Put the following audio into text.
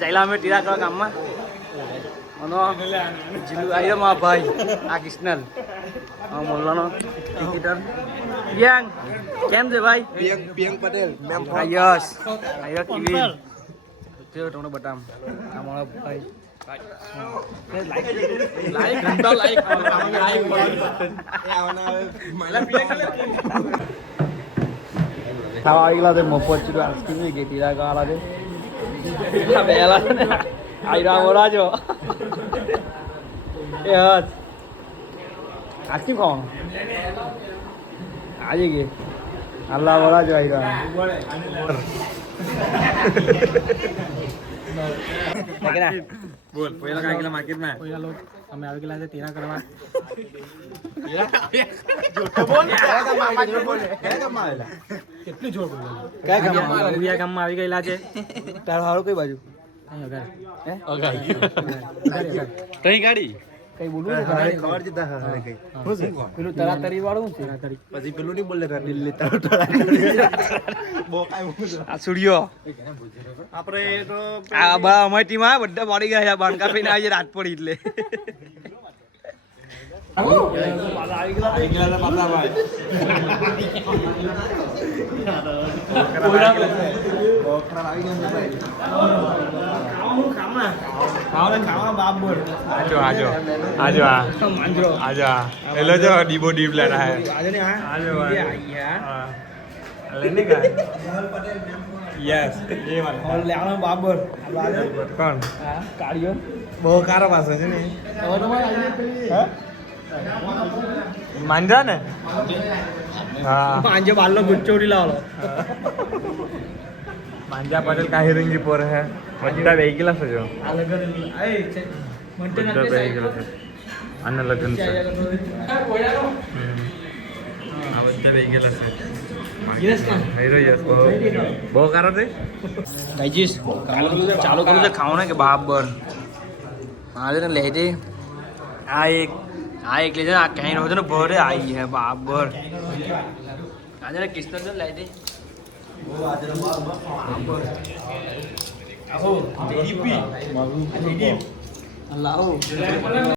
ચાલ્યા અમે ટીરા કરવા ગામમાં જીલું આવ્યો મારા ભાઈ આ કિશનલ મોલ્લાનો ટિકિટર પિયંગ કેમ છે ભાઈ પિયંગ પટેલ યસ આયો કિવિન તેઓ તમને બતામ આ મારા ભાઈ લાઈક ઘંટા લાઈક ખાવા આવી ગયેલા છે મફત ચીડું આઈસ્ક્રીમ નહીં ગઈ તીરા ગાળા છે બેલા આઈરા બોલાજો એ હત આઈસ્ક્રીમ ખાવાનું આજે કે અલ્લાહ બોલાજો આઈરા બોલ પહેલા કાઈ ગયેલા માર્કેટમાં પહેલા લોક અમે આવી ગયેલા છે તીરા કરવા કેટલું જોર બોલે કયા ગામમાં ઉવિયા ગામમાં આવી ગયેલા છે તારો હારો કઈ બાજુ કઈ ગાડી કઈ બોલું ખબર જ હતા કઈ પેલું તરાતરી વાળું તરાતરી પછી પેલું નહીં બોલે દિલ્હી આ સુડિયો આપણે તો આ બા અમારી ટીમ આ બધા પડી ગયા છે બાણકા પીને આજે રાત પડી એટલે ડીબો ડીબ લે रहा है लेने का यस ये वाला और लेવાનો બાબર કોણ કાળિયો બહુ કારો પાસો છે ને હવે તો માંજા ને હા માંજે બાલનો ગુચ્ચોડી લાવલો માંજા પટેલ કાહિરંગી પર હે બધા વેગીલા છે જો આ લગન એ મંટે ના વેગીલા છે આના લગન છે આ બધા વેગીલા છે यस का हीरो यस બહુ કારો છે ગાઈજીસ ચાલુ કરું છે ખાવાનું કે બાબર આજે ને લેજે આ એક લેજે આ કहीं रोज ना भरे आई है बाबर आज ना किस तरह ले दे वो आज ना बाबर आहो डीपी अल्लाह